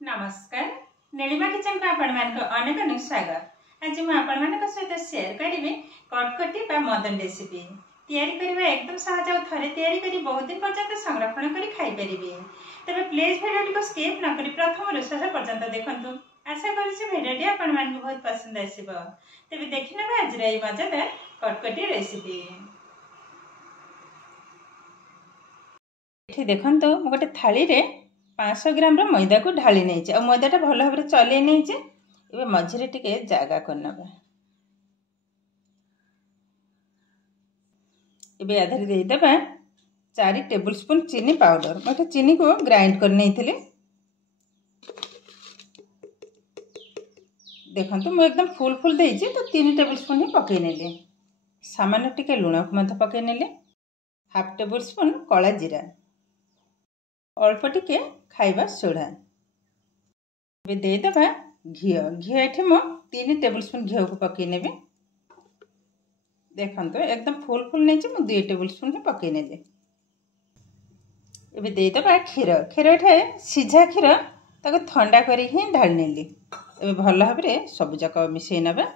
नमस्कार नीलिमा किचन को आपण मान अनेक अनेक स्वागत। आज मुझे आपण मान सहित शेयर करी कटकटी बा मदन रेसिपी तैयारी करबा एकदम सहज और थरे तैयारी करी बहुत दिन पर्यंत संरक्षण करी खाई परिबे। तबे प्लीज वीडियो को स्किप न करी प्रथम रु शेष पर्यंत देखंतु। आशा करी वीडियो आपण मान बहुत पसंद आसीबो। तबे देखिनबा आज रे मजेदार कटकटी रेसिपी। एठी देखंतु मो गोटे थाली रे 500 ग्राम मैदा को ढाली नहीं और मैदाटा भल भाव चल नहीं मझे टे जगह करनबा। एबे आधार देदेबा 4 टेबुल स्पून चीनी पाउडर। मैं चीनी को ग्राइंड कर नहीं थी। देखंतु मु एकदम फुल फुल देइछि तो 3 टेबुल स्पून ही पकई नेले। सामान्य टिके लूण को मध पकई नेले। हाफ टेबुल स्पून कला जीरा, अल्प टिके खाइबा सोडा। देदेबा घी ये मो 3 टेबुल स्पून घी को पकई नेबे। देखंतु एकदम फुल फुल नहीं 2 टेबुल स्पून ही पकई नेले। एबे देदेबा क्षीर एठे सीझा क्षीर ताको ठंडा करी ही ढाल नेली। एबे भल भाव रे सब जाक मिसई नबा।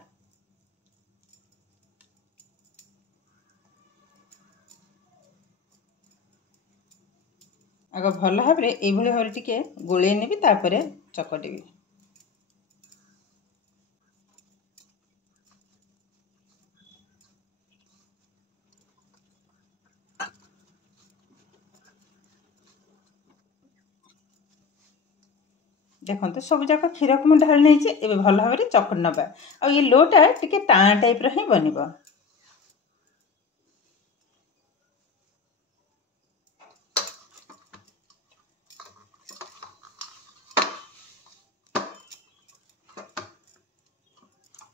आग भल भाव रे एभली भाव टिके गोले नेबी तापरे चकटिबी। देखो सब जाक क्षीर को ढाल नहीं एबे भल भाव रे चकट नबा। आ ये लोटा टिके टाण टाइप रो ही बनिबो।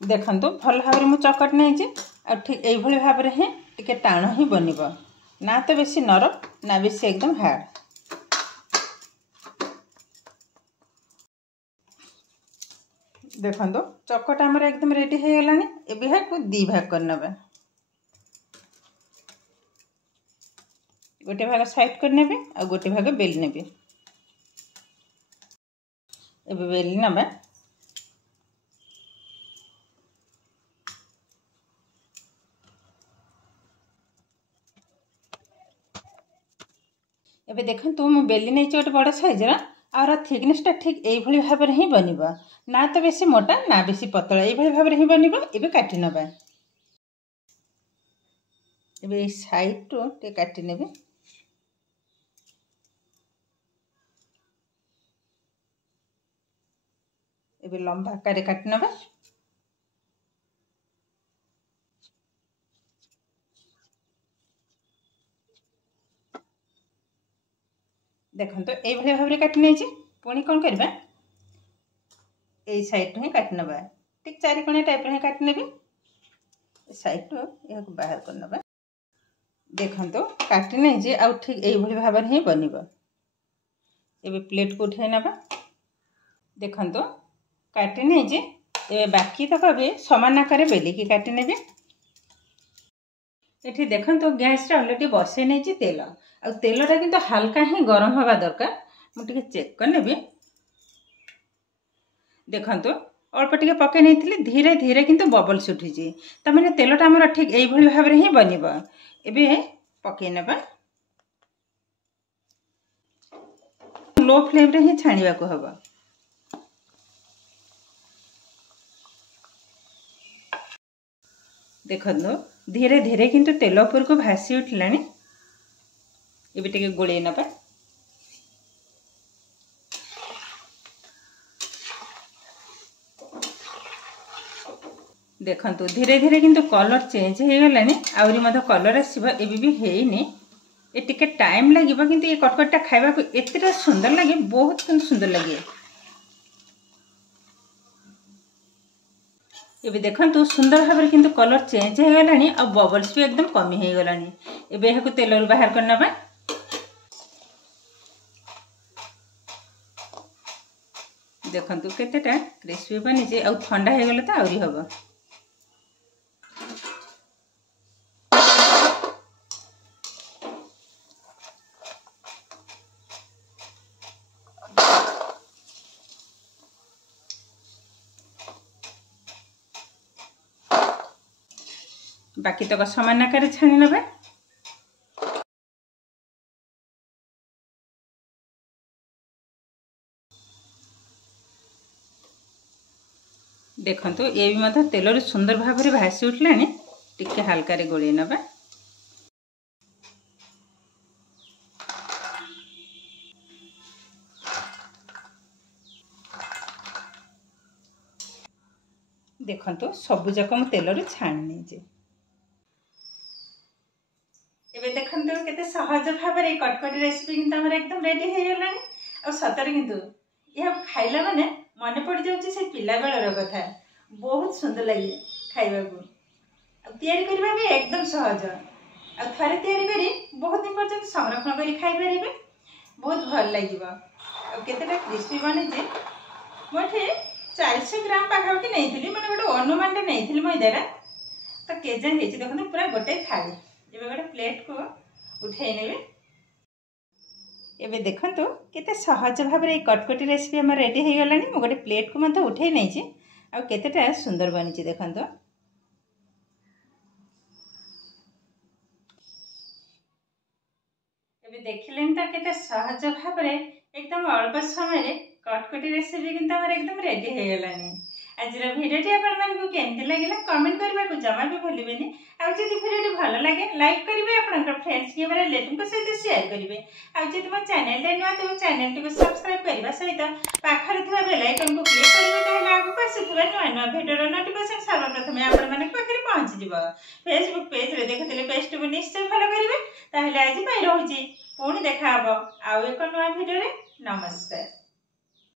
देखंतु भल भाव में चकट नहीं ठीक यही भाव में ही टिके टाण ही बनिबो। ना तो बेसी नरम ना बेसी एकदम हार्ड। देखंतु चकट आमर एकदम रेडी हो गलानी। एबे को 2 भाग करनबा। गोटे भाग साइड कर नेबे और गोटे भाग बेल नेबे। एबे बेल नबा। एबे देखंतु मु बेली नहीं गोटे बड़ साइज और थिकनेसटा ठीक यही भाव में ही बनिबो। ना तो बेसी मोटा ना बेसी पतला यही भाव में ही बनिबो। एबे काटी नबा। एबे साइड टू टे काटी नेबे। एबे लंबा आकार काटी नबा। देखंतु यही भाव में काटी नहीं पुणी कौन करबा ए साइड ही काटी नबा। ठीक 4 कोणिया टाइप रे काटी नेबे। साइड टू या बाहर कर नबा। देखंतु काटी नहीं आ ठीक यही भाव में ही बनिबो। एबे प्लेट को उठाई नबा। देखंतु काटी नहीं एबे बाकी तक भी समान आकार बेली की काटी नेबे। एठी देखंतु गैस रे ऑलरेडी बसई नहीं तेल आ तेलटा किंतु हल्का ही गरम हवा दरकार। मु टिके चेक कर नेबी। देखंतु अल्प टिके पके नहीं थी धीरे धीरे किंतु बबल्स उठी तमाने तेलटा हमर ठीक यही भाव में ही बनिबो। एबे पके नेबा। लो फ्लेम रे ही छाणीबा को हबो। देखो धीरे धीरे किंतु तेल ऊपर को भासी उठलानी। एबे टिके गोळे नबा। देखंतु धीरे धीरे किंतु कलर चेंज हो गलानी। आउरी मध कलर आसीबो। एबे भी हेइनी ए टिके टाइम लागिबो किंतु ये कटकटटा खाइबा को एतेटा सुंदर लागे। बहुत सुंदर लागे। एबे देखंतु सुंदर भाव में किंतु कलर चेंज हो गलानी और बबल्स भी एकदम कमी हो गलानी। एबे एहाकु तेलरु बाहर करनबा। देखंतु केतेटा क्रिस्पी बनी जे आ ठंडा हो गले तो आउरी हबो। बाकी तक समान आकार छाणी नबा। देखंतु ये भी मत तेल सुंदर भाव में भासी उठलानी। टिके हल्का रे गोले नबा। देखंतु सबु जाक मु तेल छाणी नहीं। एबे देखंतु केते सहज भाव में कटकटी रेसिपी किंतु हमर एकदम रेडी हो गलानी। आ सतरे किंतु यह खाइला माने मन पड़ जाउची से पिला बेलर कथा। बहुत सुंदर लगे खाइबा को। तैयारी करबा भी एकदम सहज। आ थारे तैयारी करी बहुत दिन पर्यंत संरक्षण करी खाइ परिबे। बहुत भल लागिबा। आ केतेटा क्रिस्पी बने जे मोठे 400 ग्राम पाखापाखि नहीं मैंने गोटे अनुमान नहीं मैदारा तो केजा हे देखो पूरा गोटे थाली। एबे गोटे प्लेट को उठाई नेबे। एबे देखंतु केते सहज भाव में कटकटी रेसिपी हमर रेडी हो गलानी। मु गोटे प्लेट को मते उठाई नै छी। आ केतेटा सुंदर बनी छी देखंतु। एबे देखिलेन त केते सहज भाव में एकदम अल्प समय रे कटकटी रेसिपी किंतु हमर एकदम रेडी हो गलानी। आज भिडियोटी आपको केमती लगे कमेंट करने को जमा भी भूलें। आज भिडियो भल लगे लाइक करेंगे, आप फ्रेंड्स कि रिलेटिव सहित शेयर करेंगे। आज मो चैनल नुआ तो चैनल को सब्सक्राइब करने सहित पाखर बेल आइकन को क्लिक करेंगे। आगे आसूबा नुआ नुआ भिडियो नोटिफिकेशन सर्वप्रथम आपके पाखे पहुंचीज। फेसबुक पेज देखते पेज को निश्चय फॉलो करेंगे। आज रोचे पुणी देखा आउ एक नुआ भिडियो। नमस्कार।